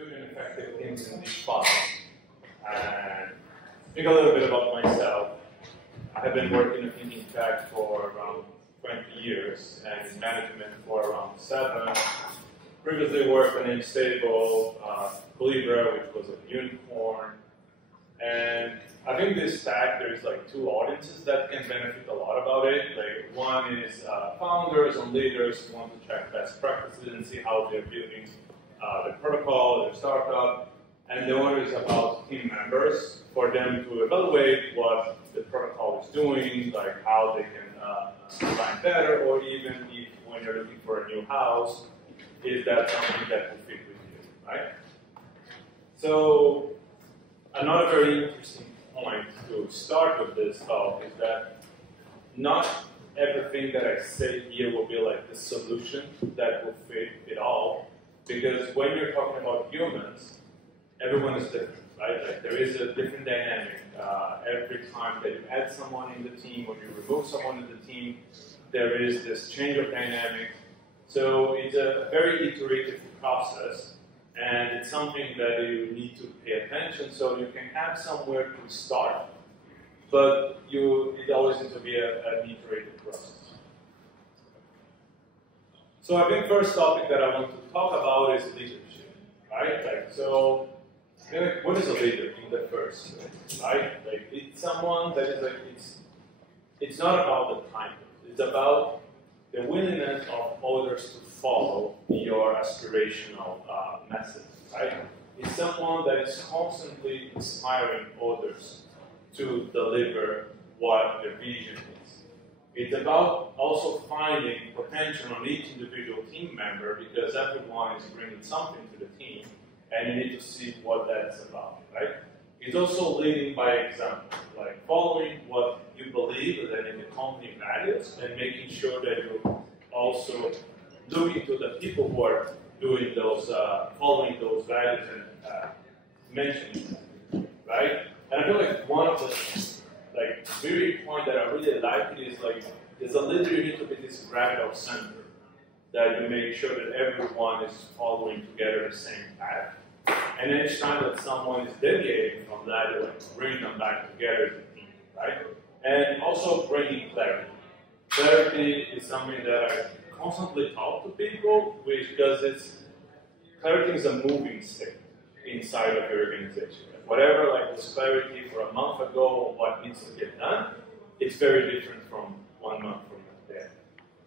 building effective teams in DeFi. And speak a little bit about myself. I have been working in thinking tech for around 20 years and in management for around 7. Previously worked on Unstable, Libra, which was a unicorn. And I think this stack, there's like 2 audiences that can benefit a lot about it. Like one is founders and leaders who want to check best practices and see how they're building the protocol, their startup. And the other is about team members for them to evaluate what the protocol is doing, like how they can design better, or even if when you're looking for a new house, is that something that will fit with you, right? So another very interesting point to start with this talk is that not everything that I say here will be like the solution that will fit it all, because when you're talking about humans, everyone is different, right? Like there is a different dynamic. Every time that you add someone in the team or you remove someone in the team, there is this change of dynamic. So it's a very iterative process, and it's something that you need to pay attention so you can have somewhere to start, but it always needs to be an iterative process. So I think first topic that I want to talk about is leadership, right? Like, so what is a leader in the first place, right? Like it's someone that is like, it's not about the title, it's about the willingness of others to follow your aspirational message, right? It's someone that is constantly inspiring others to deliver what their vision is. It's about also finding potential on each individual team member, because everyone is bringing something to the team, and you need to see what that's about, right? It's also leading by example, like following what you believe that in the company values, and making sure that you also look into the people who are doing those, following those values and mentioning them, right? And I feel like one of the very point that I really like is like, as a leader, you need to be this gravity center, that you make sure that everyone is following together the same path. And each time that someone is deviating from that, you like bring them back together as a team, right? And also bringing clarity. Clarity is something that I constantly talk to people, because clarity is a moving state inside of your organization. Whatever like was clarity for a month ago, what needs to get done, it's very different from 1 month from there.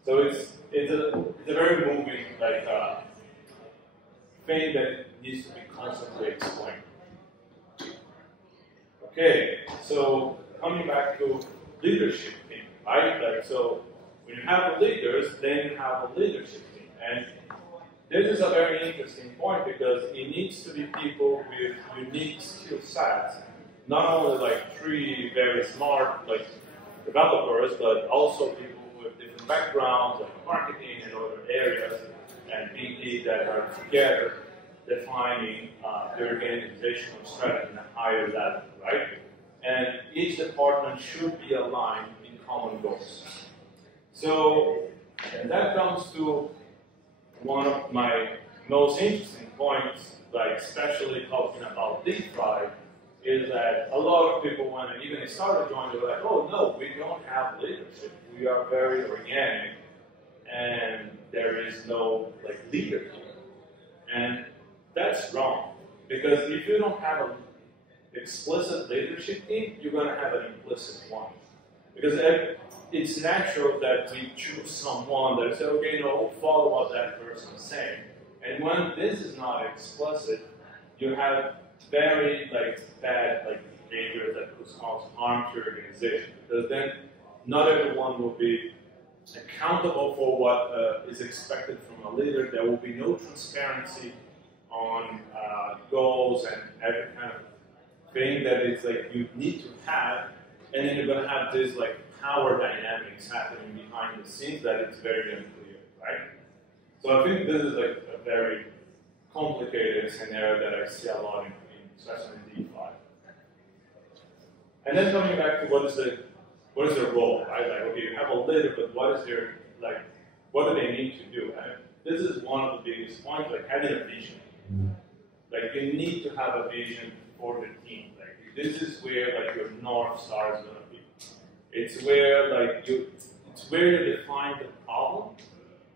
So it's a very moving thing that needs to be constantly explained. Okay, so coming back to leadership team, right? Like, so when you have the leaders, then you have a leadership team. And this is a very interesting point, because it needs to be people with unique skill sets, not only like 3 very smart like developers, but also people with different backgrounds, like marketing and other areas, and BD that are together defining the organizational strategy in a higher level, right? And each department should be aligned in common goals. So, and that comes to one of my most interesting points, like especially talking about DeFi, is that a lot of people, when they even started joining, they were like, oh no, we don't have leadership. We are very organic, and there is no like leader here. And that's wrong, because if you don't have an explicit leadership team, you're going to have an implicit one. Because it's natural that we choose someone that says, okay, we'll follow what that person is saying. And when this is not explicit, you have very bad behavior that could cause harm to your organization. Because then not everyone will be accountable for what is expected from a leader. There will be no transparency on goals and every kind of thing that it's like you need to have, and then you're going to have this power dynamics happening behind the scenes that it's very unclear, right? So I think this is a very complicated scenario that I see a lot in especially in DeFi. And then coming back to what is their role, right? Like, okay, you have a leader, but what is their what do they need to do? And this is one of the biggest points, having a vision. like you need to have a vision for the team. Like this is where like your North Star is gonna be. It's where like it's where you define the problem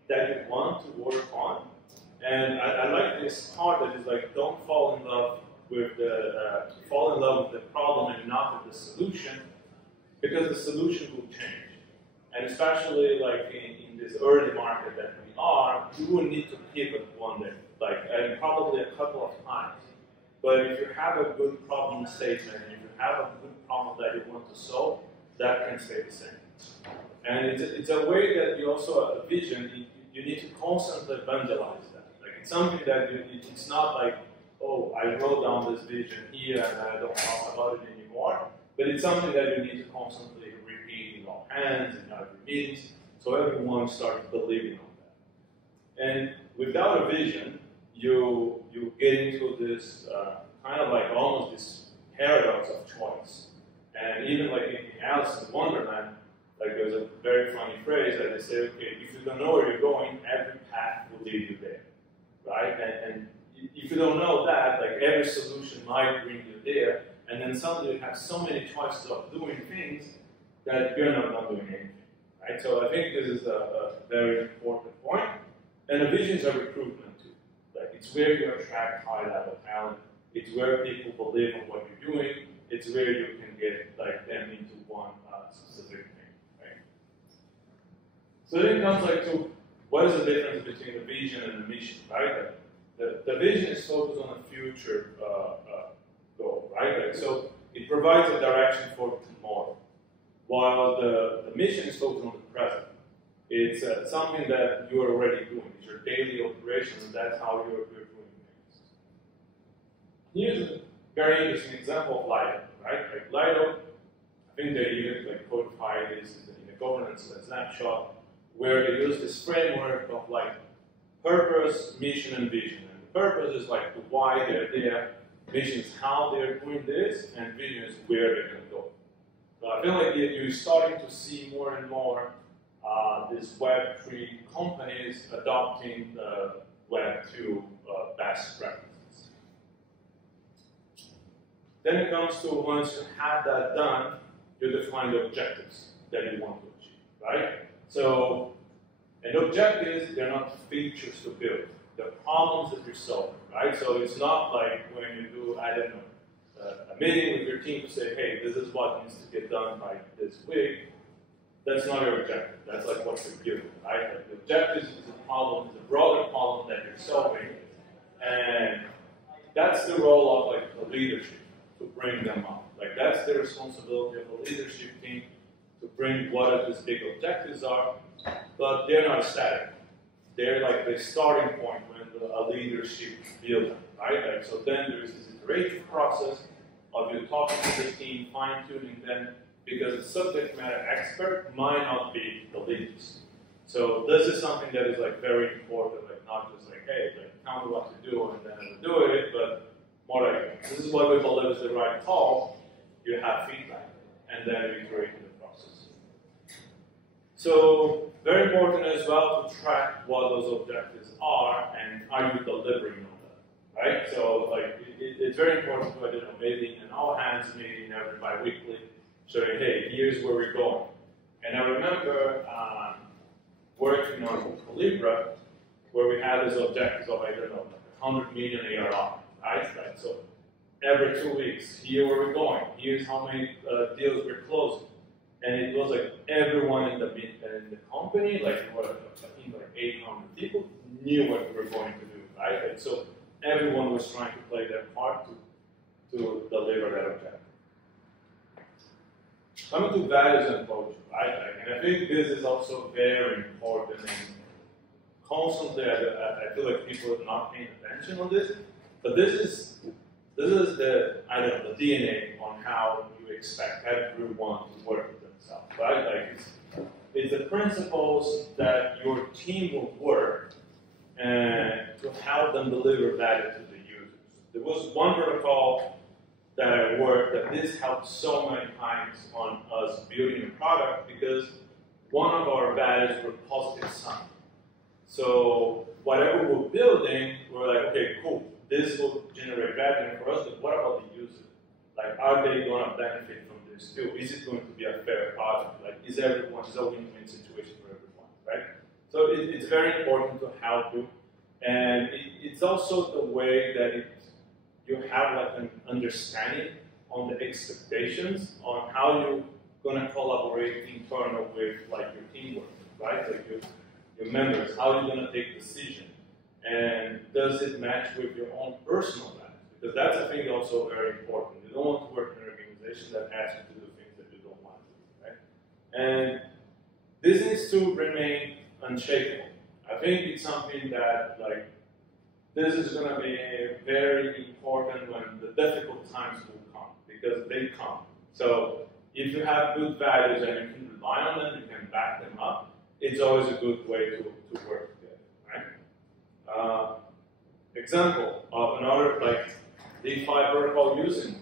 that you want to work on. And I like this part that is like, don't fall in love with the problem and not with the solution, because the solution will change. And especially like in this early market that we are, you will need to pivot one day, like, and probably a couple of times. But if you have a good problem statement, and if you have a good problem that you want to solve, that can stay the same. And it's a way that you also have a vision. You need to constantly evangelize that. Like it's something that it's not like, oh, I wrote down this vision here and I don't talk about it anymore. But it's something that you need to constantly repeat in all hands and other meetings, so everyone starts believing on that. And without a vision, you get into this kind of like almost this paradox of choice. And even like in Alice in Wonderland, like there's a very funny phrase that they say, okay, if you don't know where you're going, every path will lead you there, right? And if you don't know that, like every solution might bring you there, and then suddenly you have so many choices of doing things that you're not doing anything, right? So I think this is a very important point. And the vision is a recruitment too. Like it's where you attract high-level talent. It's where people believe in what you're doing. It's where you can get like them into one specific thing, right? So then it comes like to what is the difference between the vision and the mission, right? The vision is focused on a future goal, right? Like, so it provides a direction for tomorrow, while the mission is focused on the present. It's something that you are already doing. It's your daily operation, and that's how you're doing things. Here's a very interesting example of Lido, right? Like Lido, I think they even like codified this in a governance snapshot, where they use this framework of like purpose, mission, and vision. And the purpose is like the why they're there, mission is how they're doing this, and vision is where they're going to go. So I feel like you're starting to see more and more these Web3 companies adopting the Web2 best practices. Then it comes to once you have that done, you define the objectives that you want to achieve, right? So, and objectives, they're not features to build. They're problems that you're solving, right? So it's not like when you do, I don't know, a meeting with your team to say, hey, this is what needs to get done by this week. That's not your objective. That's like what you're building, right? Like the objective is a problem, it's a broader problem that you're solving. And that's the role of like the leadership, to bring them up. Like that's the responsibility of the leadership team to bring what these big objectives are, but they're not static. They're like the starting point when a leadership builds them, right? Like, so then there's this iterative process of you talking to the team, fine-tuning them, because the subject matter expert might not be the leaders. So this is something that is like very important, like not just like, hey, like tell me what to do and then I will do it, but more like, this is what we believe is the right call, you have feedback, and then you iterate in the process. So, very important as well to track what those objectives are, and are you delivering on that, right? So, like, it's very important to, I don't know, maybe an all-hands meeting every bi-weekly, showing, hey, here's where we're going. And I remember working on Calibra, where we had these objectives of, I don't know, 100 million ARR. Right? So every 2 weeks, here where we're going, here's how many deals we're closing. And it was like everyone in the company, like what I think like 800 people, knew what we were going to do, right? And so everyone was trying to play their part to deliver that objective. Coming to values and culture, right? And I think this is also very important. And constantly, I feel like people are not paying attention on this. But this is the, I don't know, the DNA on how you expect everyone to work with themselves, right? Like it's the principles that your team will work to help them deliver value to the users. There was one protocol that I worked that this helped so many times on us building a product because one of our values were positive sum. So whatever we're building, we're like, okay, cool. This will generate benefit from this too? Is it going to be a fair product? Like, is a win-win situation for everyone, right? So it's very important to help you, and it's also the way that you have like an understanding on the expectations on how you're gonna collaborate internal with like your teamwork, right? Like your members, how you're gonna take decision, and does it match with your own personal values? Because that's I think also very important. You don't want to work in an organization that asks you to do things that you don't want to, right? And this needs to remain unshakable. I think it's something that like this is going to be very important when the difficult times will come, because they come. So if you have good values and you can rely on them, you can back them up, it's always a good way to work together, right? Example of another like DeFi protocol using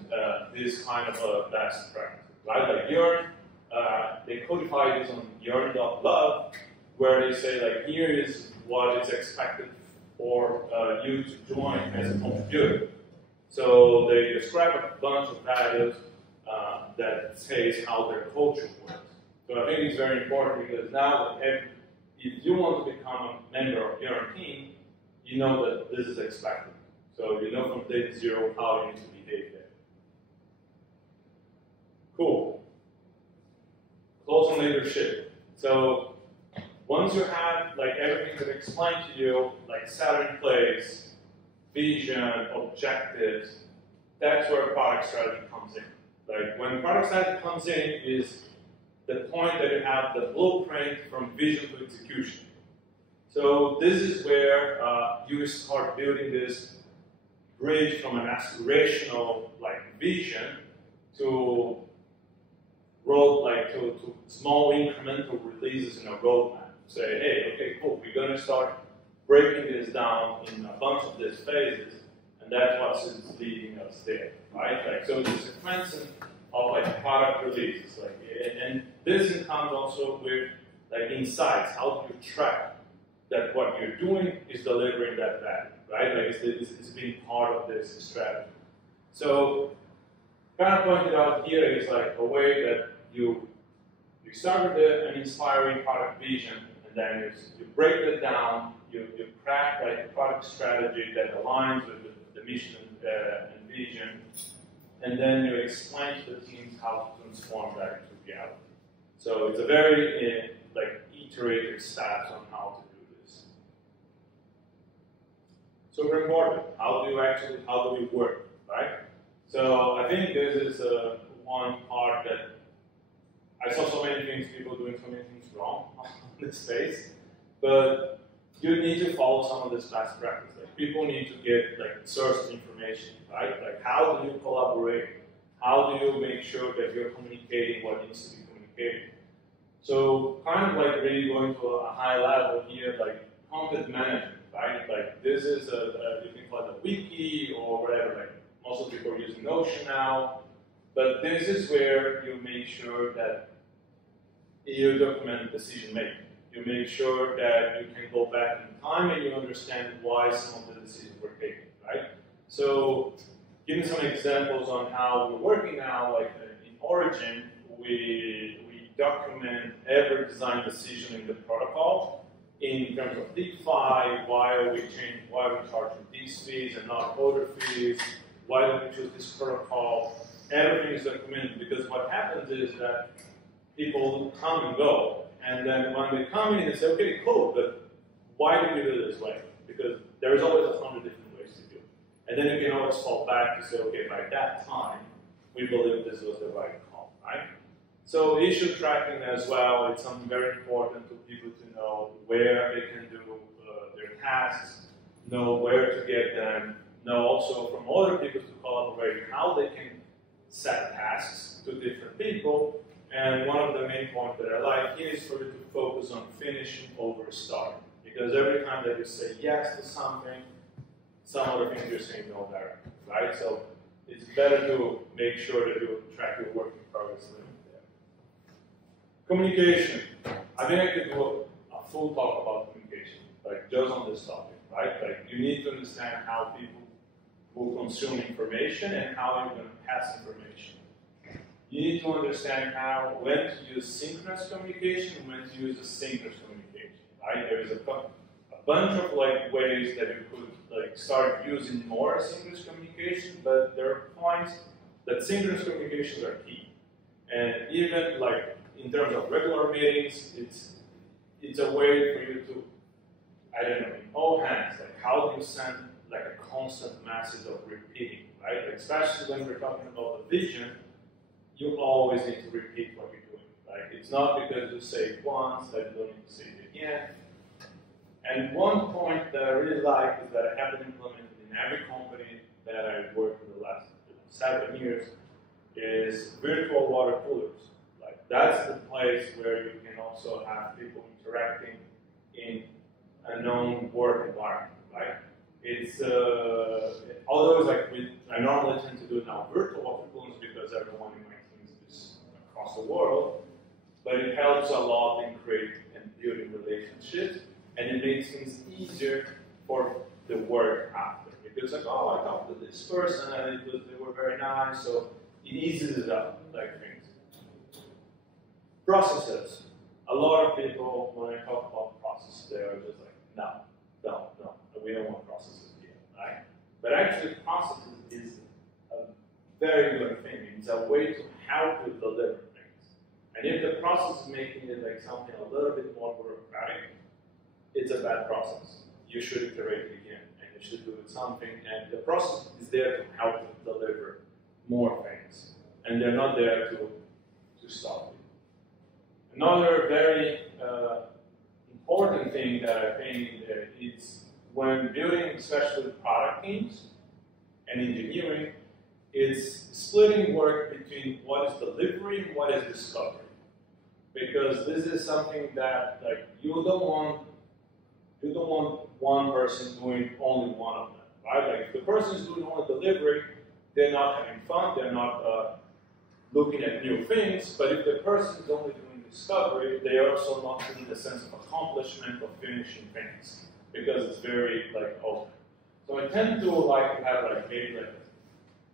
this kind of a best practice, right? Like Yearn, they codify this on yearn.love, where they say like, here is what is expected for you to join as a contributor. So they describe a bunch of values that says how their culture works. So I think it's very important because now if you want to become a member of your team, you know that this is expected. So you know from day zero how you need to behave there. Cool. Close on leadership. So once you have like everything that I explained to you, like set in place, vision, objectives, that's where product strategy comes in. Like when product strategy comes in is the point that you have the blueprint from vision to execution. So this is where you start building this bridge from an aspirational like vision to to small incremental releases in a roadmap. Say, hey, okay, cool, we're going to start breaking this down in a bunch of these phases, and that's what's leading us there, right? Like, so it's a sequence of like product releases, like, and this comes also with like insights. How do you track that what you're doing is delivering that value, right? Like it's being part of this strategy. So, kind of pointed out here is like a way that you start with an inspiring product vision, and then you break it down, you craft like a product strategy that aligns with the mission and vision, and then you explain to the teams how to transform that into reality. So it's a very like iterative steps on how to do this. Super important. How do we work, right? So I think this is one part that I saw so many things, people doing so many things wrong in this space, but you need to follow some of this best practice. Like people need to get like source information, right? Like how do you collaborate? How do you make sure that you're communicating what needs to be communicated? So kind of like really going to a high level here, like content management, right? Like this is you can call it a wiki or whatever. Like most of people are using Notion now, but this is where you make sure that you document decision making. You make sure that you can go back in time and you understand why some of the decisions were taken, right? So, give me some examples on how we're working now. Like in Origin, we document every design decision in the protocol in terms of DeFi. Why are we charging these fees and not other fees? Why do we choose this protocol? Everything is documented because what happens is that people come and go, and then when they come in, they say, okay, cool, but why do we do it this way? Because there's always 100 different ways to do it. And then you can always fall back to say, okay, by that time, we believe this was the right call, right? So issue tracking as well, it's something very important to people to know where they can do their tasks, know where to get them, know also from other people to collaborate how they can set tasks to different people. And one of the main points that I like here is for you to focus on finishing over starting. Because every time that you say yes to something, some other things you're saying no directly, right? So it's better to make sure that you track your work in progress limit there. Communication. I think I could do a full talk about communication, like just on this topic, right? Like you need to understand how people will consume information and how you're going to pass information. you need to understand when to use synchronous communication and when to use asynchronous communication, right? There is a bunch of ways that you could start using more asynchronous communication, but there are points that synchronous communications are key. And even in terms of regular meetings, it's a way for you to, I don't know, in all hands, how do you send a constant message of repeating, right? Especially when we're talking about the vision, you always need to repeat what you're doing, right? It's not because you say it once that you don't need to say it again. And one point that I really like is that I have been implemented in every company that I've worked in the last 7 years is virtual water coolers. That's the place where you can also have people interacting in a known work environment, right? It's although I normally tend to do now virtual water coolers because everyone in my team is across the world, but it helps a lot in creating and building relationships, and it makes things easier for the work after. Because I talked to this person and they were very nice, so it eases it up, things. Processes. A lot of people, when I talk about processes, they are just no, we don't want processes here, right? But actually, processes is a very good thing. It's a way to help you deliver things. And if the process is making it something a little bit more bureaucratic, it's a bad process. You should iterate it again, and you should do it something. And the process is there to help you deliver more things, and they're not there to stop you. Another very important thing that I think is when building, especially product teams and engineering, is splitting work between what is delivery and what is discovery. Because this is something that you don't want one person doing only one of them, right? If the person is doing only delivery, they're not having fun, they're not looking at new things, but if the person is only doing discovery, they are also not feeling the sense of accomplishment of finishing things, because it's very open. So I tend to have maybe a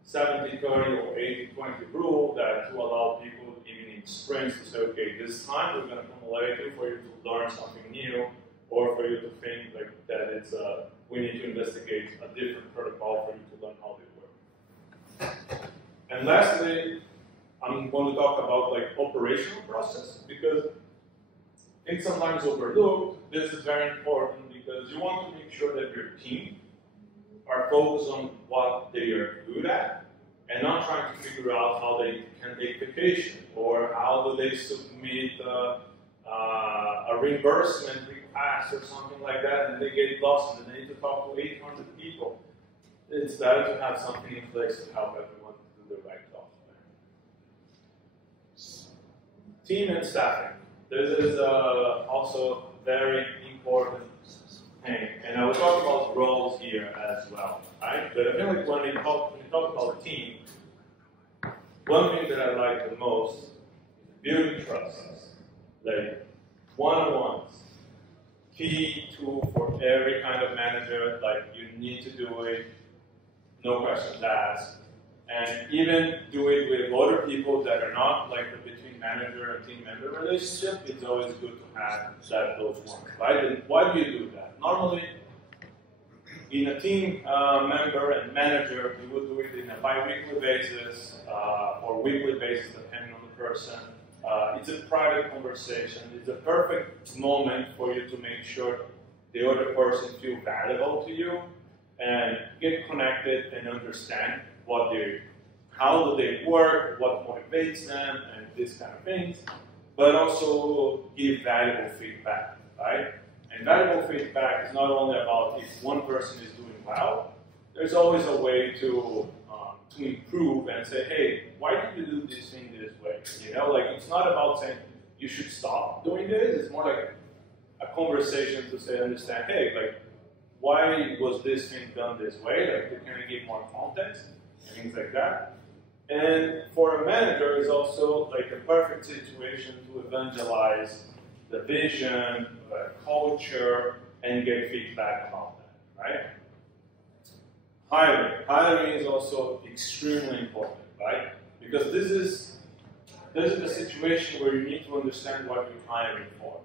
70-30 or 80-20 rule to allow people even in sprints to say, okay, this time we're going to accumulate you for you to learn something new, or for you to think that it's we need to investigate a different protocol for you to learn how they work. And lastly, I'm going to talk about operational process, because it's sometimes overlooked. This is very important because you want to make sure that your team are focused on what they are good at and not trying to figure out how they can take vacation or how do they submit a reimbursement request or something like that, and they get lost and they need to talk to 800 people. It's better to have something in place to help everyone to do the right job. Team and staffing. This is also very important thing, and I will talk about roles here as well, right? But I feel when you talk about a team, one thing that I like the most is building trust, one-on-ones. Key tool for every kind of manager. You need to do it, no questions asked, and even do it with other people that are not between manager and team member relationship. It's always good to have those ones, right? And why do you do that? Normally, in a team member and manager, we would do it in a bi-weekly basis or weekly basis, depending on the person. It's a private conversation. It's a perfect moment for you to make sure the other person feels valuable to you and get connected and understand how do they work, what motivates them, and these kind of things, but also give valuable feedback, right? And valuable feedback is not only about if one person is doing well, there's always a way to improve and say, hey, why did you do this thing this way? It's not about saying you should stop doing this. It's more like a conversation to understand, hey, why was this thing done this way? Can I give more context? Things like that. And for a manager, it's also a perfect situation to evangelize the vision, the culture, and get feedback about that, right? Hiring. Hiring is also extremely important, right? Because this is this is the situation where you need to understand what you're hiring for.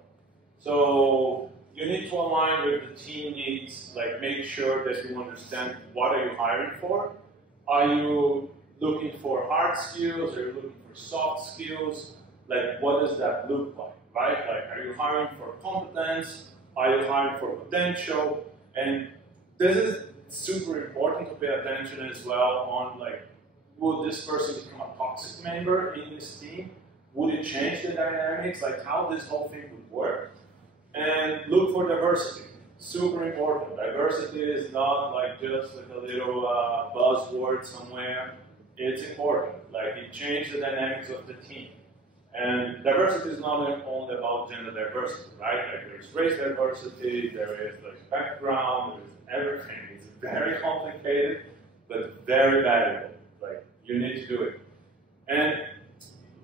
So you need to align with the team needs, like make sure that you understand what are you hiring for. Are you looking for hard skills? Are you looking for soft skills? Like what does that look like, right? Like are you hiring for competence? Are you hiring for potential? And this is super important to pay attention as well on like, would this person become a toxic member in this team? Would it change the dynamics? Like how this whole thing would work? And look for diversity. Super important. Diversity is not like just like a little buzzword somewhere. It's important. Like it changes the dynamics of the team. And diversity is not only about gender diversity, right? Like there's race diversity, there is like background, there's everything. It's very complicated, but very valuable. Like you need to do it. And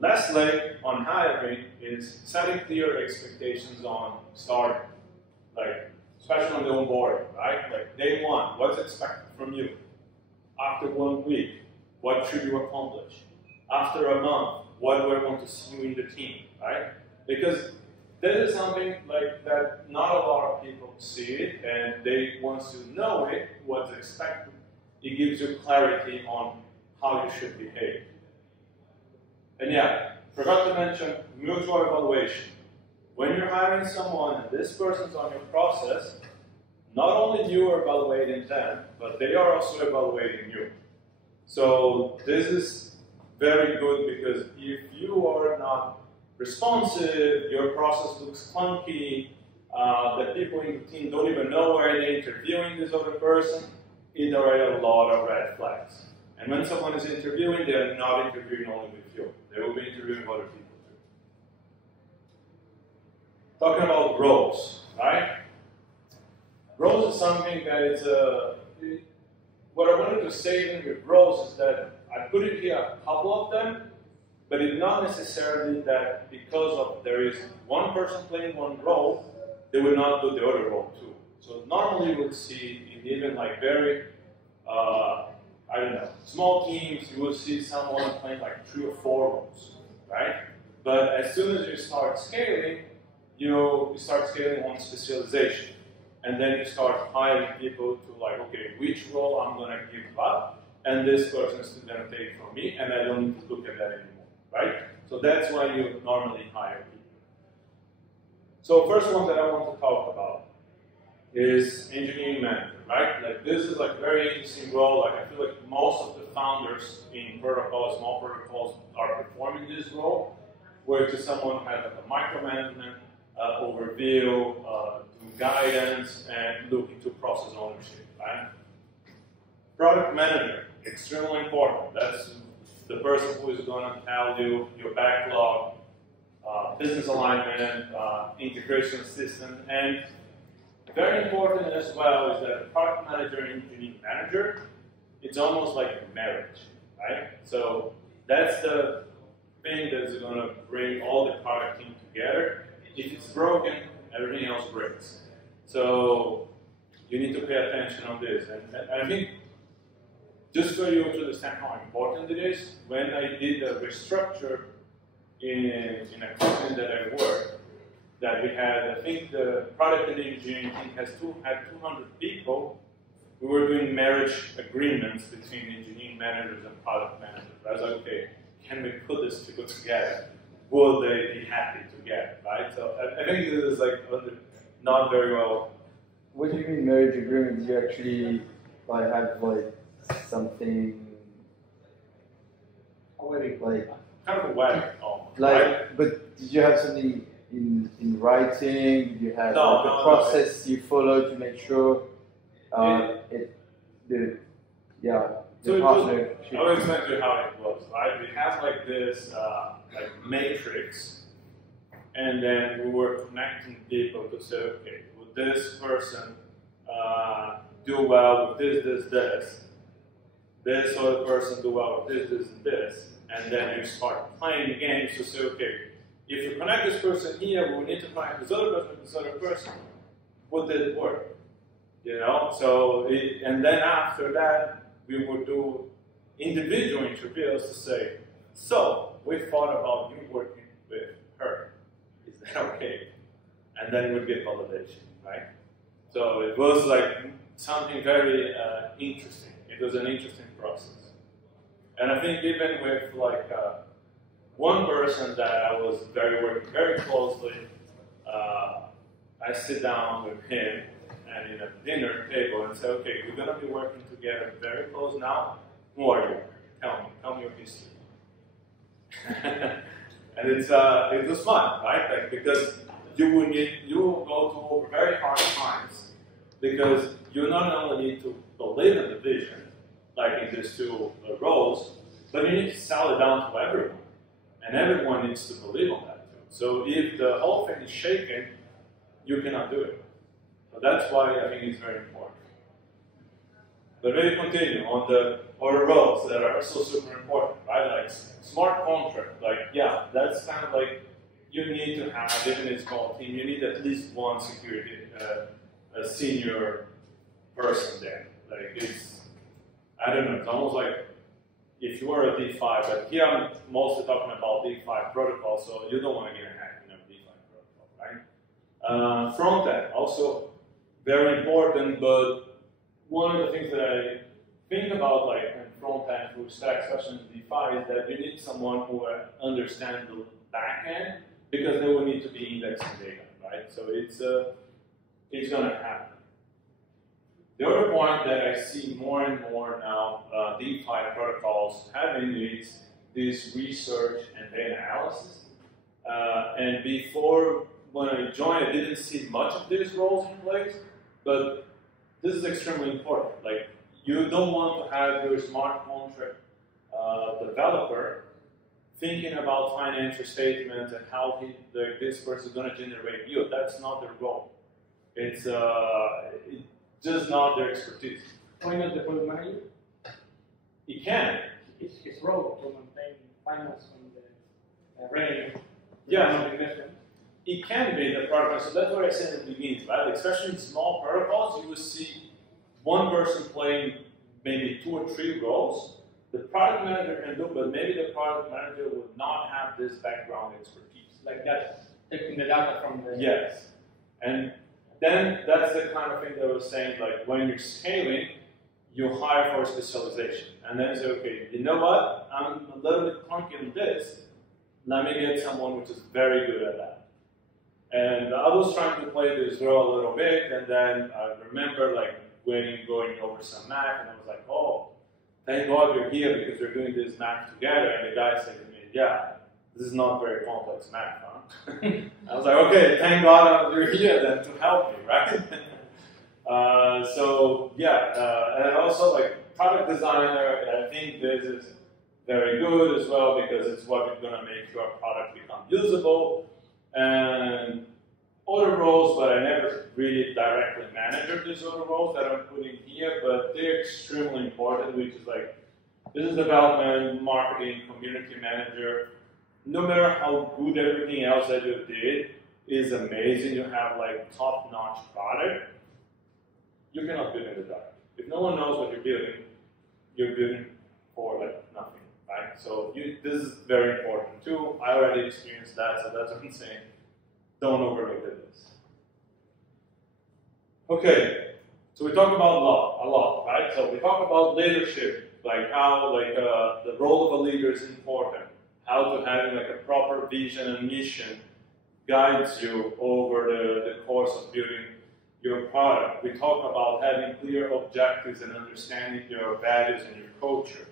lastly, on hiring is setting clear expectations on starting, like especially on the onboarding, right? Like day one, what's expected from you? After 1 week, what should you accomplish? After a month, what do I want to see you in the team, right? Because this is something like that not a lot of people see it, and they once you know it, what's expected, it gives you clarity on how you should behave. And yeah, forgot to mention mutual evaluation. When you're hiring someone and this person's on your process, not only you are evaluating them, but they are also evaluating you. So this is very good because if you are not responsive, your process looks clunky, the people in the team don't even know why they're interviewing this other person, it's already a lot of red flags. And when someone is interviewing, they're not interviewing only with you. They will be interviewing other people too. Talking about roles, right? Roles is something that is what I wanted to say with roles is that I put it here a couple of them, but it's not necessarily that because of there is one person playing one role, they will not do the other role too. So normally you would see in even like very, I don't know, small teams, you will see someone playing like 3 or 4 roles, right? But as soon as you start scaling, you start scaling on specialization. And then you start hiring people to like, okay, which role I'm gonna give up, and this person is gonna take from me, and I don't need to look at that anymore, right? So that's why you normally hire people. So first one that I want to talk about is engineering manager, right? Like this is like very interesting role. Like I feel like most of the founders in protocols, small protocols, are performing this role, where to someone who has like a micromanagement, overview, guidance, and looking to process ownership, right? Product manager, extremely important. That's the person who is going to tell you your backlog, business alignment, integration system, and very important as well is that the product manager and engineering manager, it's almost like a marriage, right? So that's the thing that's going to bring all the product team together. If it's broken, everything else breaks. So you need to pay attention on this. And I think just for you to understand how important it is, when I did a restructure in a company that I worked, that we had, I think the product and engineering team had 200 people. We were doing marriage agreements between engineering managers and product managers. I was like, okay, can we put this people together? Will they be happy together, right? So I think this is like not very well. What do you mean marriage agreement? Do you actually like have like something like kind of a wedding almost, like right? But did you have something in writing? Did you have no, like, a process you follow to make sure the partnership? I will explain to you how it was, right? We have like this like matrix, and then we were connecting people to say, okay, would this person do well with this? This other person do well with this, and this. And then you start playing the games to say, okay, if you connect this person here, we need to connect this other person with this other person. Would it work? You know? So, and then after that, we would do individual interviews to say, so, we thought about you working with her. Is that okay? And then we get validation, right? So it was like something very interesting. It was an interesting process. And I think even with like one person that I was working very closely, I sit down with him and in a dinner table and say, okay, we're going to be working together very close now. Who are you? Tell me your history. And it was fun, right? Like, because you will go through very hard times because you not only need to believe in the vision, like in these two roles, but you need to sell it down to everyone. And everyone needs to believe on that too. So if the whole thing is shaken, you cannot do it. So that's why I think it's very important. But maybe continue on the other roles that are also super important, right? Like smart contract, like, yeah, that's kind of like you need to have, even in a small team, you need at least one security, a senior person there. Like it's, I don't know, it's almost like if you are a DeFi, but here I'm mostly talking about DeFi protocol, so you don't want to get hacked in a DeFi protocol, right? Front end, also very important, but one of the things that I think about, like in front end full stack, especially in DeFi, is that you need someone who understands the back end because they will need to be indexing data, right? So it's going to happen. The other point that I see more and more now, DeFi protocols having is this research and data analysis. And before, when I joined, I didn't see much of these roles in place, but this is extremely important. Like, you don't want to have your smart contract developer thinking about financial statements and how this person is going to generate yield. That's not their role. It's just not their expertise. Why not the product manager? He can. It's his role to maintain finance on the revenue. Yeah. It can be the product manager. So that's what I said at the beginning, right? Like, especially in small protocols, you will see one person playing maybe 2 or 3 roles. The product manager can do, but maybe the product manager would not have this background expertise. Like that, taking the data from the... Yes. And then that's the kind of thing that I was saying, like when you're scaling, you hire for specialization. And then you say, okay, you know what? I'm a little bit clunky on this. Let me get someone which is very good at that. And I was trying to play this role a little bit, and then I remember like going over some math, and I was like, oh, thank God you're here because we're doing this math together. And the guy said to me, yeah, this is not very complex math, huh? I was like, okay, thank God you're here then to help me, right? And also like product designer, I think this is very good as well because it's what is going to make your product become usable. And other roles, but I never really directly managed these other roles that I'm putting here, but they're extremely important, which is like business development, marketing, community manager. No matter how good everything else that you did is amazing, you have like top-notch product, you cannot build in the dark. If no one knows what you're building for like nothing, right? So this is very important too. I already experienced that, so that's what I'm saying. Don't overlook this. Okay, so we talk about a lot, right? So we talk about leadership, like how the role of a leader is important. How to have like a proper vision and mission guides you over the course of building your product. We talk about having clear objectives and understanding your values and your culture,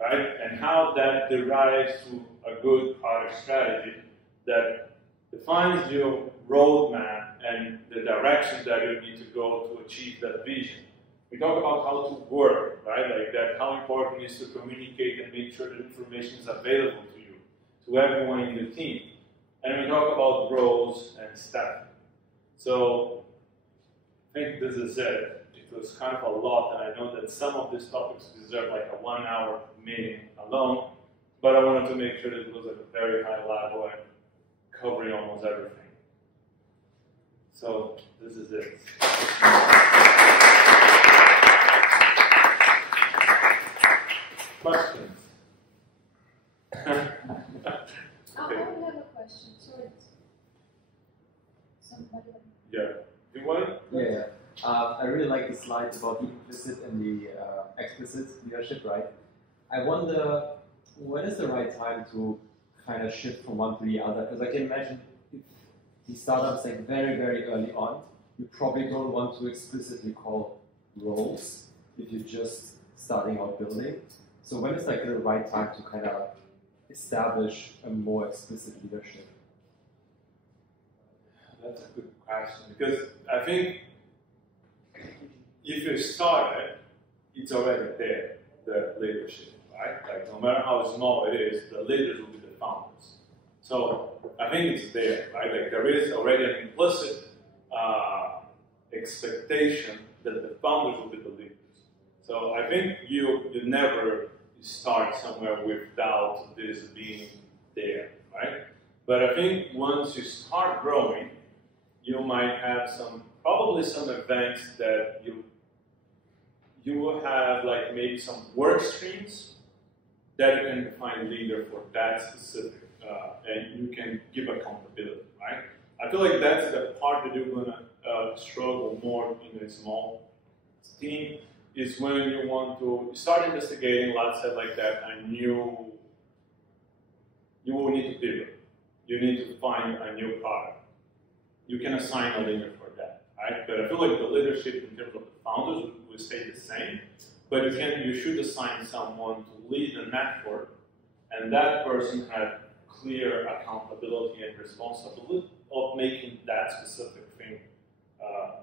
right? And how that derives to a good product strategy that defines your roadmap and the direction that you need to go to achieve that vision. We talk about how to work, right? Like that, how important it is to communicate and make sure that information is available to you, to everyone in the team. And we talk about roles and staff. So I think this is it. It was kind of a lot, and I know that some of these topics deserve like a 1-hour meeting alone, but I wanted to make sure that it was at a very high level and covering almost everything. So this is it. Questions? really like the slides about the implicit and the explicit leadership, right? I wonder, when is the right time to kind of shift from one to the other? Because I can imagine if the startup's like very, very early on, you probably don't want to explicitly call roles if you're just starting out building. So when is like the right time to kind of establish a more explicit leadership? That's a good question, because I think if you start it, it's already there, the leadership, right? Like no matter how small it is, the leaders will be the founders. So I think it's there, right? Like there is already an implicit expectation that the founders will be the leaders. So I think you never start somewhere without this being there, right? But I think once you start growing, you might have probably some events that you will have like maybe some work streams that you can define leader for that specific, and you can give accountability, right? I feel like that's the part that you're gonna struggle more in a small team, is when you want to start investigating, let's say like that, and you will need to pivot. You need to find a new product. You can assign a leader for that, right? But I feel like the leadership in terms of the founders will stay the same, but you should assign someone to lead the network, and that person has clear accountability and responsibility of making that specific thing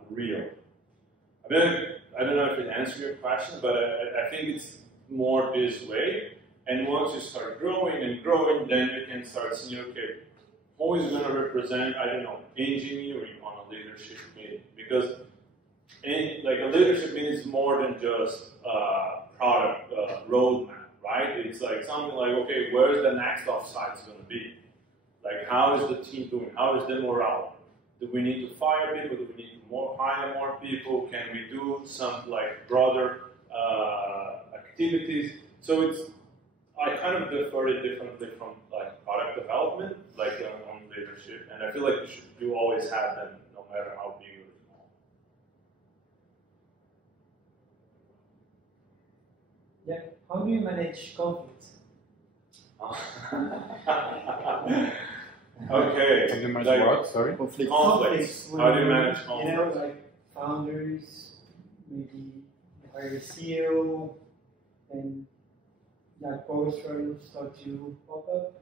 real. I mean, I don't know if it answers your question, but I think it's more this way. And once you start growing and growing, then you can start seeing, okay, who is going to represent, I don't know, engineering on a leadership meeting? Because like a leadership meeting is more than just product roadmap, right? It's like something like, okay, where's the next offsite going to be? Like, how is the team doing? How is the morale? Do we need to fire people? Do we need to hire more people? Can we do some like broader activities? So I kind of defer it differently from like product development, like on leadership, and I feel like you always have them, no matter how big or small. Yeah. How do you manage conflicts? Okay. How do you manage like, what? Sorry? Conflicts. How do you manage conflicts? You know, like founders, maybe hire a CEO, and like power struggles start to pop up.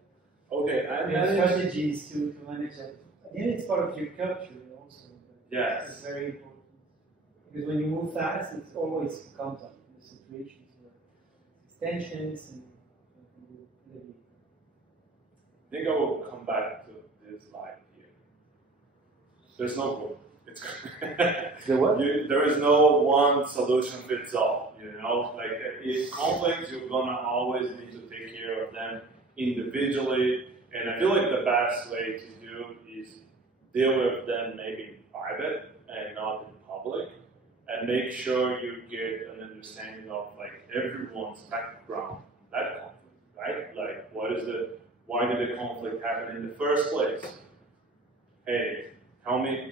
Okay, And strategies to manage that. Again, it's part of your culture also. Yes. It's very important. Because when you move fast, it always comes up in the situations where extensions and I think I will come back to this slide here. There's no book. It's The what? there is no one solution fits all. You know, like if conflicts, you're gonna always need to take care of them individually. And I feel like the best way to do is deal with them maybe in private and not in public, and make sure you get an understanding of like everyone's background on that conflict, right? Like why did the conflict happen in the first place? Hey, tell me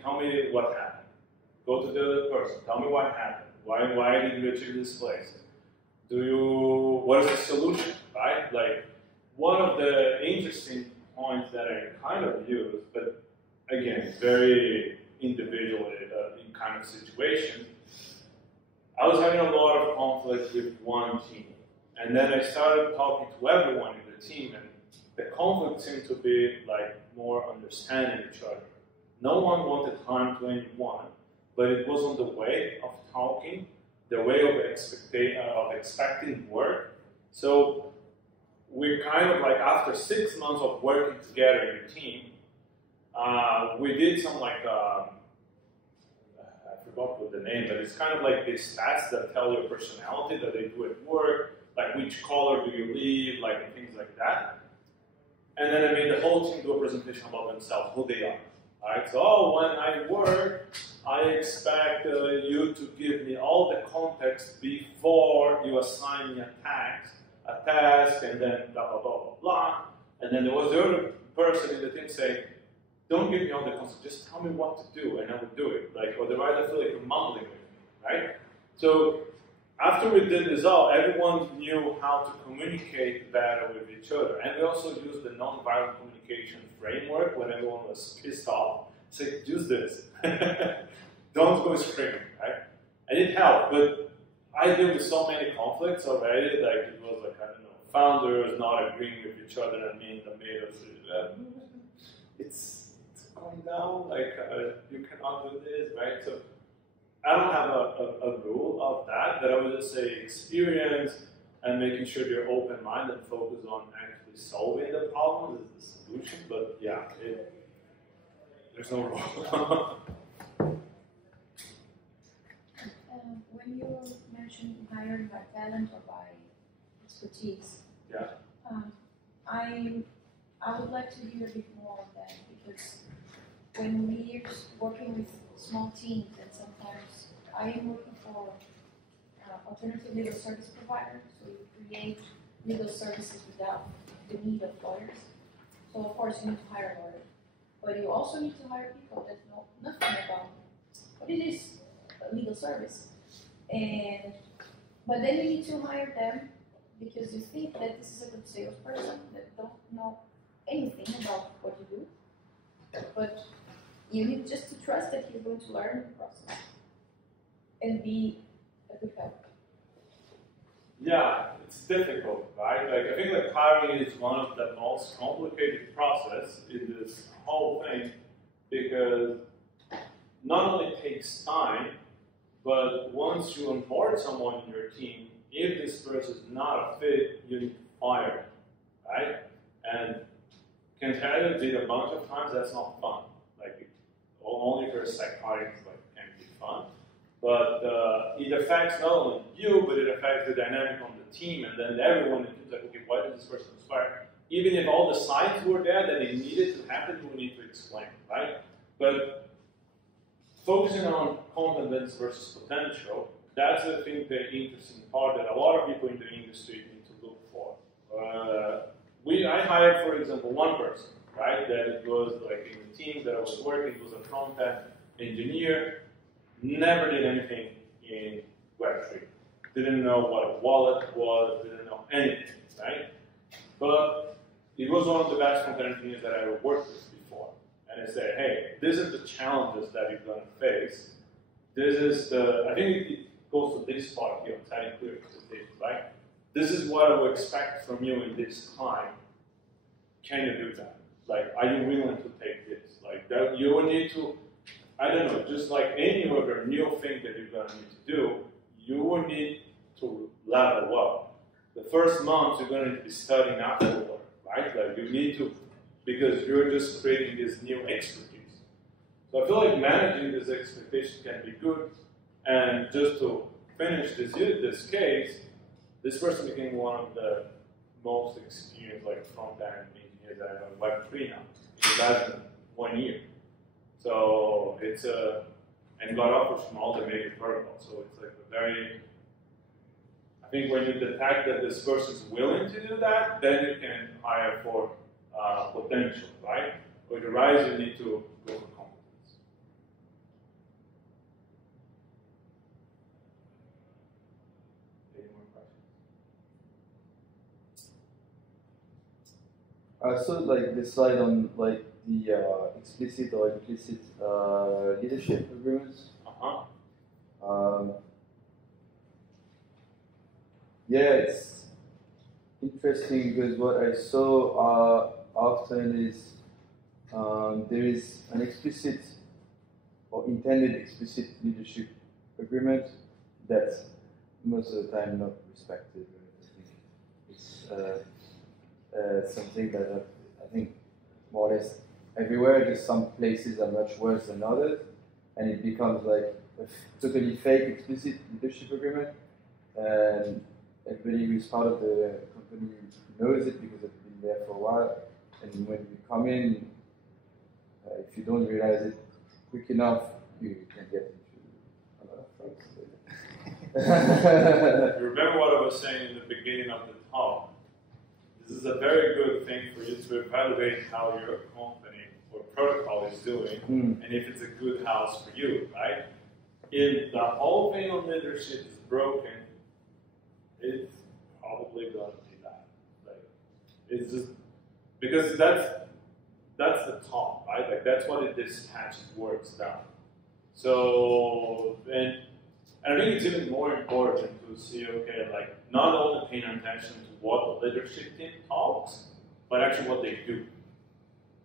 what happened. Go to the other person. Tell me what happened. Why did you achieve this place? What is the solution, right? Like one of the interesting points that I kind of use, but again, very individual in kind of situation. I was having a lot of conflict with one team, and then I started talking to everyone in the team, and the conflict seemed to be like more understanding each other. No one wanted harm to anyone, but it was on the way of talking, the way of expecting work. So we kind of like, after 6 months of working together in a team, we did some like, I forgot what the name, but it's kind of like these stats that tell your personality that they do at work, like which color do you leave, like things like that. And then I made the whole team do a presentation about themselves, who they are. Right? So, when I work, I expect you to give me all the context before you assign me a task, and then blah, blah, blah, blah, blah. And then there was the other person in the team saying, don't give me all the context, just tell me what to do, and I will do it. Like, otherwise I feel like you're mumbling with me. right? So after we did this all, everyone knew how to communicate better with each other. And we also used the non-violent communication framework when everyone was pissed off. Say, use this. Don't go screaming, right? And it helped, but I deal with so many conflicts already, like it was like, I don't know, founders not agreeing with each other and me in the middle. It's going down, like you cannot do this, right? So I don't have a rule of that, but I would just say experience and making sure you're open-minded and focus on actually solving the problem is the solution. But yeah, there's no rule. When you mentioned hiring by talent or by expertise, Yeah. I would like to hear a bit more of that, because when we're working with small teams, and sometimes I am working for alternative legal service providers, so you create legal services without the need of lawyers. So of course you need to hire lawyers, but you also need to hire people that know nothing about what it is a legal service. But then you need to hire them because you think that this is a good salesperson that don't know anything about what you do. But you need just to trust that he's going to learn the process and be a good help. Yeah, it's difficult, right? Like I think that hiring is one of the most complicated process in this whole thing, because not only it takes time, but once you onboard someone in your team, if this person is not a fit, you need to fire them, right? And can tell you did a bunch of times, that's not fun. Like only for a psychotic can be fun. But it affects not only you, but it affects the dynamic on the team, and then everyone is like, okay, why did this person expire? Even if all the signs were there that it needed to happen, we need to explain, right? But focusing on competence versus potential, that's I think the interesting part that a lot of people in the industry need to look for. I hired, for example, one person, right? That it was like in the team that I was working, it was a front-end engineer, never did anything in Web3. Didn't know what a wallet was, didn't know anything, right? But it was one of the best front-end engineers that I ever worked with before. And I said, hey, these are the challenges that you're going to face. This is the, I think it goes to this part here, setting clear expectations, right? This is what I would expect from you in this time. Can you do that? Like, are you willing to take this? Like, that you will need to, I don't know, just like any other new thing that you're going to need to do, you will need to level up. The first month, you're going to be studying afterward, right? Like, you need to, because you're just creating this new expertise. So I feel like managing this expectation can be good. And just to finish this case, this person became one of the most experienced front-end engineers that I know in Web3 now, in less than 1 year. So it's and got offers from all the major protocols. So it's like a very, I think when you detect that this person's willing to do that, then you can hire for potential, right? Otherwise, you need to go for competence. Any more questions? So like the slide on like the explicit or implicit leadership agreements. Yeah, it's interesting because what I saw often is there is an explicit or intended explicit leadership agreement that's most of the time not respected. I think it's something that I think more or less everywhere, just some places are much worse than others, and it becomes like a totally fake explicit leadership agreement, and everybody who's part of the company knows it because they've been there for a while, and when you come in, if you don't realize it quick enough, you can get into a lot of trouble. You remember what I was saying in the beginning of the talk? This is a very good thing for you to evaluate how your company or protocol is doing, and if it's a good house for you, right? if the whole thing on leadership is broken, it's probably going to be that. Like, it's just because that's the top, right? Like that's what it dispatches works down. So and I think it's even more important to see, okay, like not only paying attention to what the leadership team talks, but actually what they do.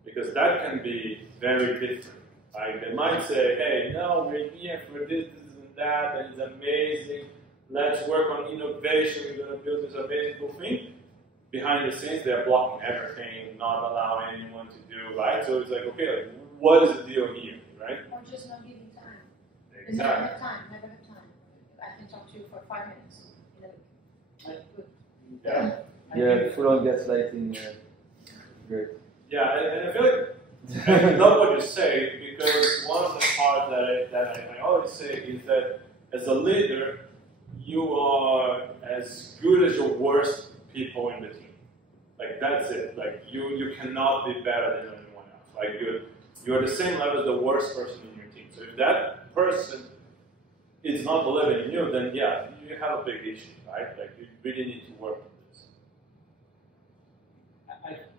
Because that can be very different. Like they might say, hey, no, we're here for this, and that, and it's amazing. Let's work on innovation, we're going to build this amazing cool thing. Behind the scenes, they're blocking everything, not allowing anyone to do, right? So it's like, okay, like, what is the deal here, right? Or just not giving time. Exactly. Never have time, never have time. I can talk to you for 5 minutes. Yeah. Yeah, full on gaslighting. Great. Yeah, and I feel like I love what you say, because one of the parts that I always say is that as a leader, you are as good as your worst people in the team. Like that's it. Like you cannot be better than anyone else. Like you're the same level as the worst person in your team. So if that person is not believing in you, then yeah, you have a big issue, right? Like you really need to work on this.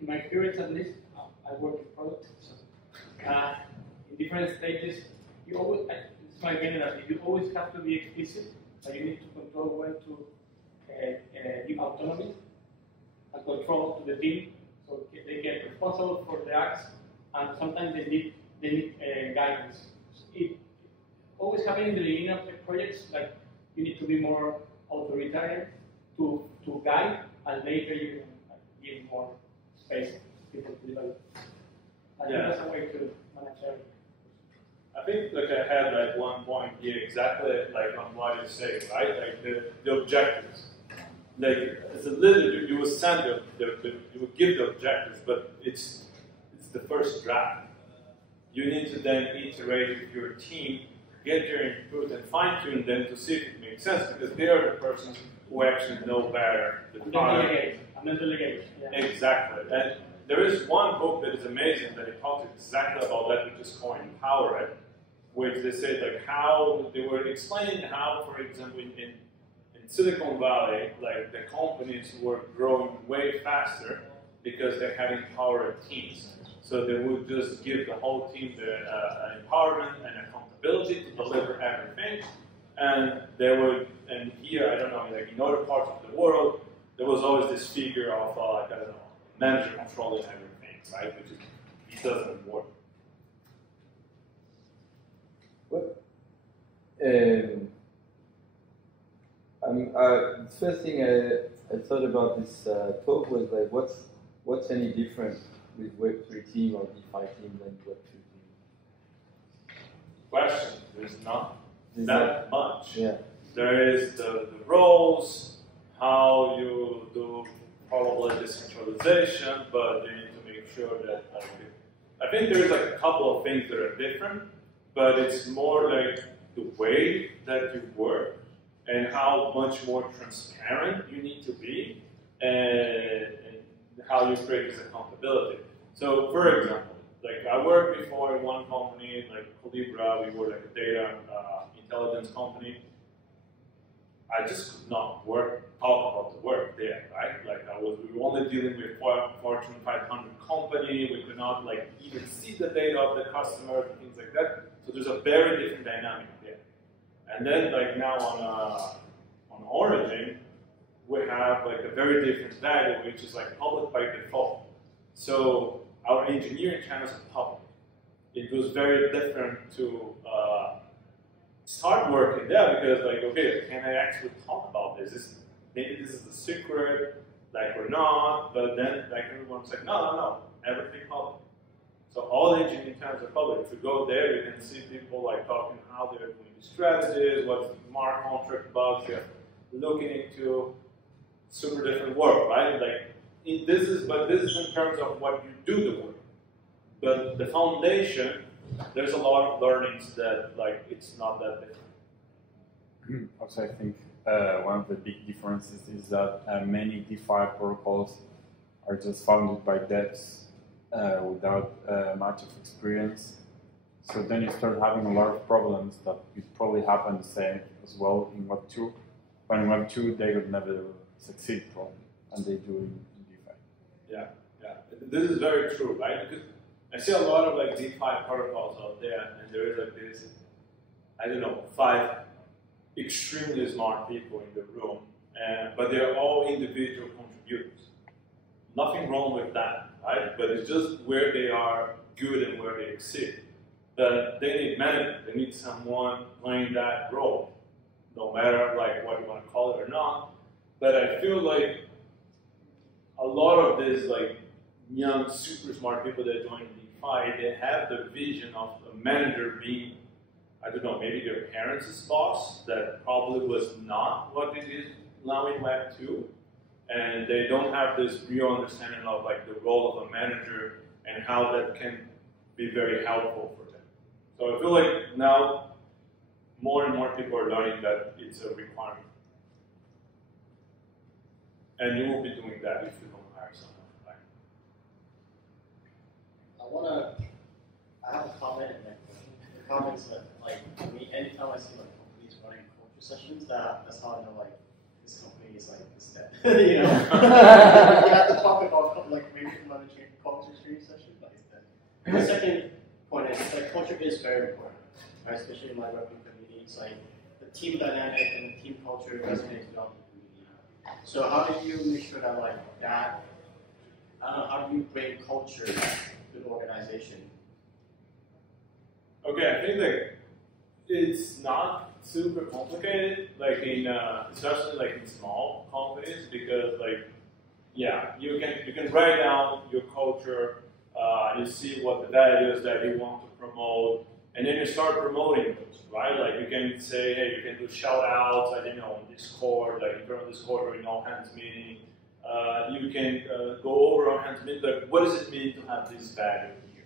In my experience, at least, I work in product. So, in different stages, you always, it's my opinion, you always have to be explicit, but you need to control when to give autonomy and control to the team, so they get responsible for the acts, and sometimes they need guidance. It always happens in the beginning of the projects, like you need to be more authoritarian to guide, and later you can give more space for people to develop. I think that's a way to manage everything. I think like I had like one point here exactly like on what you say, right? Like the objectives. Like as a leader, you will send you will give the objectives, but it's the first draft. You need to then iterate with your team, get your input, and fine tune them to see if it makes sense, because they are the persons who actually know better the product. And then delegate. Yeah. Exactly. And there is one book that is amazing that it talks exactly about that, which is called Empower It, which they said like how they were explaining how, for example, in Silicon Valley, like the companies were growing way faster because they had empowered teams. So they would just give the whole team the empowerment and accountability to deliver everything. And they would, and here, I don't know, like in other parts of the world, there was always this figure of, like, I don't know, manager controlling everything, right? Which is, it doesn't work. What? The first thing I thought about this talk was like, what's any different with Web3 team or DeFi team than Web2 team? Question, there's not that much. Yeah. There is the roles, how you do probably decentralization, but you need to make sure that, like, I think there's like a couple of things that are different, but it's more like the way that you work and how much more transparent you need to be, and how you create this accountability. So, for example, like I worked before in one company, like Calibra, we were like a data intelligence company. I just could not talk about the work there, right? Like we were only dealing with Fortune 500 company. We could not like even see the data of the customer and things like that. So there's a very different dynamic there. And then like now on Origin, we have like a very different value, which is like public by default. So our engineering channels are public. It was very different to start working there because like, okay, can I actually talk about this? Maybe this is a secret, like or not, but then like everyone's like, no, everything public. So all the engineering channels are public. If you go there, you can see people like talking how they're doing the strategies, what's the smart contract bugs they're looking into. Super different work, right? Like this is in terms of what you do the work. But the foundation, there's a lot of learnings that like it's not that different. Also, I think one of the big differences is that many DeFi protocols are just founded by devs without much of experience. So then you start having a lot of problems that would probably happen the same as well in Web2. But in Web2, they would never succeed probably, and they do in DeFi. Yeah, yeah. This is very true, right? Because I see a lot of like DeFi protocols out there, and there is like this, I don't know, 5 extremely smart people in the room, but they're all individual contributors. Nothing wrong with that, right? But it's just where they are good and where they exceed. But they need management. They need someone playing that role, no matter like what you want to call it or not. But I feel like a lot of these like young, super smart people that join DeFi, they have the vision of a manager being, I don't know, maybe their parents' boss. That probably was not what it is now in Web 2. And they don't have this real understanding of like the role of a manager and how that can be very helpful for them. So I feel like now more and more people are learning that it's a requirement. And you will be doing that if you don't hire someone, right? I have a comment and the comments that like for me, anytime I see like companies running culture sessions, that's how I know like this company is like this dead. You know? You have to talk about like maybe managing culture training session, but it's dead. The second point is like culture is very important, right? Especially in my Web3 community. It's like the team dynamic and the team culture resonates throughout the community. So how do you make sure that like that how do you bring culture to the organization? Okay, I think that it's not super complicated, like in especially like in small companies, because like yeah, you can write down your culture, you see what the values that you want to promote, and then you start promoting those, right? Like you can say, hey, you can do shout outs, I don't know, on Discord, like if you're on Discord or in all hands meeting. You can go over all hands meeting, like what does it mean to have this value here?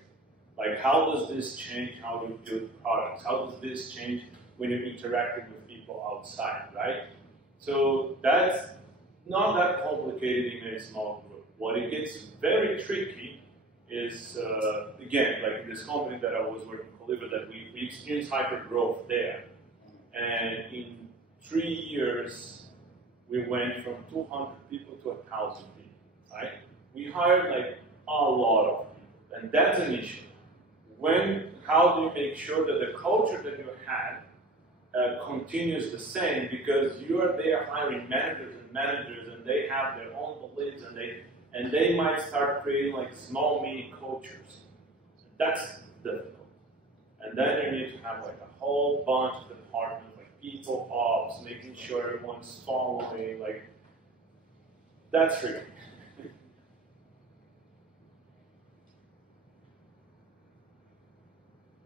Like how does this change how you build products? How does this change when you're interacting with people outside, right? So that's not that complicated in a small group. What it gets very tricky is, again, like in this company that I was working with, that we experienced hyper growth there. And in 3 years, we went from 200 people to 1,000 people, right? We hired like a lot of people, and that's an issue. How do you make sure that the culture that you had continues the same, because you are there hiring managers, and they have their own beliefs, and they might start creating like small mini cultures. That's difficult. And then you need to have like a whole bunch of departments, like people ops, making sure everyone's following, like that's tricky.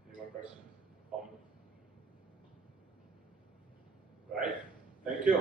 Any more questions? Comments? Right? Thank you.